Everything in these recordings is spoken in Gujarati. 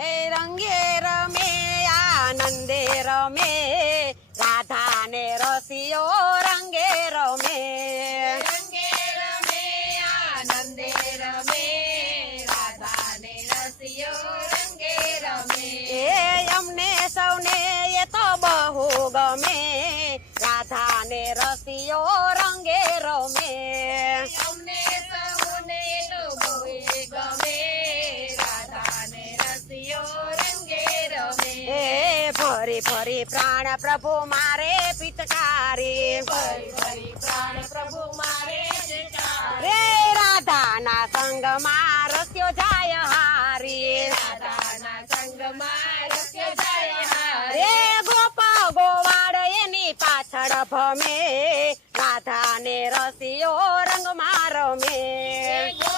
ए रंगे रमे आनंदे रमे राधा ने रसियो रंगे रमे। रंगे आनंदे राधा ने रसियो रंगे सौने ये तो बहु गमे राधा ने रसियो ફરી ફરી પ્રાણ પ્રભુ મારે પિતકારી. ફરી ફરી પ્રાણ પ્રભુ મારે રે રાધાના સંગમાં રસ્યો જાય હારી. રાધાના સંગમાં રસ્ય જાય હારે. રે ગોપા ગોવાળ એની પાછળ ભમે. રાધાને રસિયો રંગમાં રમે.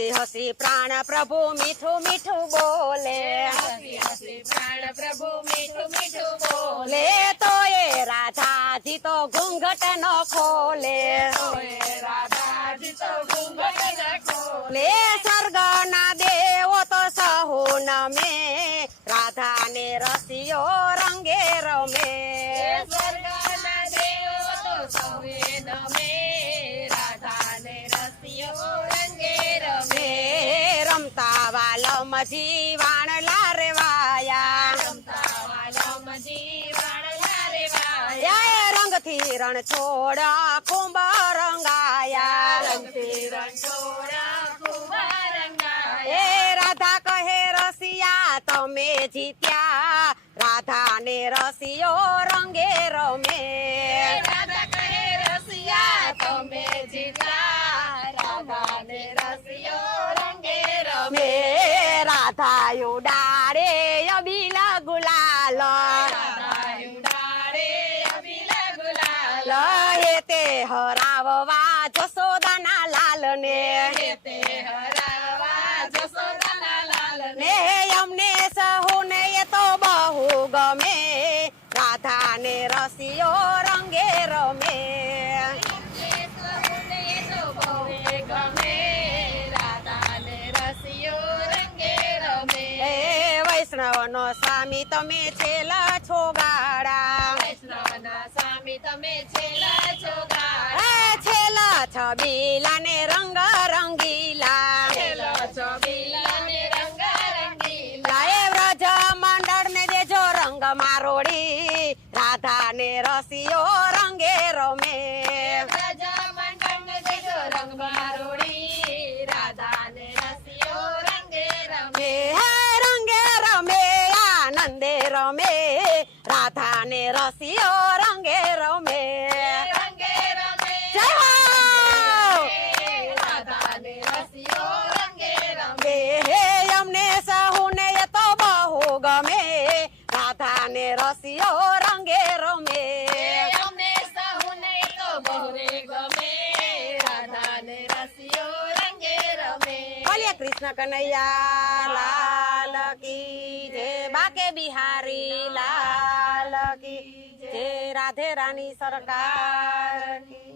હસી હસી પ્રાણ પ્રભુ મીઠું મીઠું બોલે. હસી હસી પ્રાણ પ્રભુ મીઠું મીઠું બોલે. તો એ રાધાજી તો ઘૂંઘટ ન ખોલે. ઓય રાધાજી તો ઘૂંઘટ ન ખોલે. વાલમજી વાણલા રેવાયા રમતા વાલમજી રે વાયા. એ રંગથી રણ છોડા કુંભ રંગાયા. રાધા કહે રસિયા, તમે જીત્યા. રાધાને રસિયો રંગે રમે. રાધા કહે રસિયા, તમે જીત્યા. રાધા ઉડાડે અબીલા ગુલાલ. રાધા લહે તે હરાવવા જસોદાના લાલ ને. ને અમને સહુને એ તો બહુ ગમે. રાધાને રસિયો રંગે રમે. વૈષ્ણવનો સ્વામી તમે છેલ્લા છો ગાડા વૈષ્ણવના સ્વામી તમે છેલ્લા છો. એ છબીલા ને રંગ રંગીલા છેલ્લો છો બિલાને રંગારંગીલા. લાએ વ્રજ મંડળ ને દેજો રંગ મારોડી રાધા ને રસિયો રંગે રમે રમે રાધા ને રસિયો રંગે રમે રંગે રમે. જય હો! રાધાને રસિયો રંગે રમે. બે હે અમને સહુને એ તો બહુ ગમે રાધા ને રસિયો રંગે રમે અમને સહુને તો બહુરે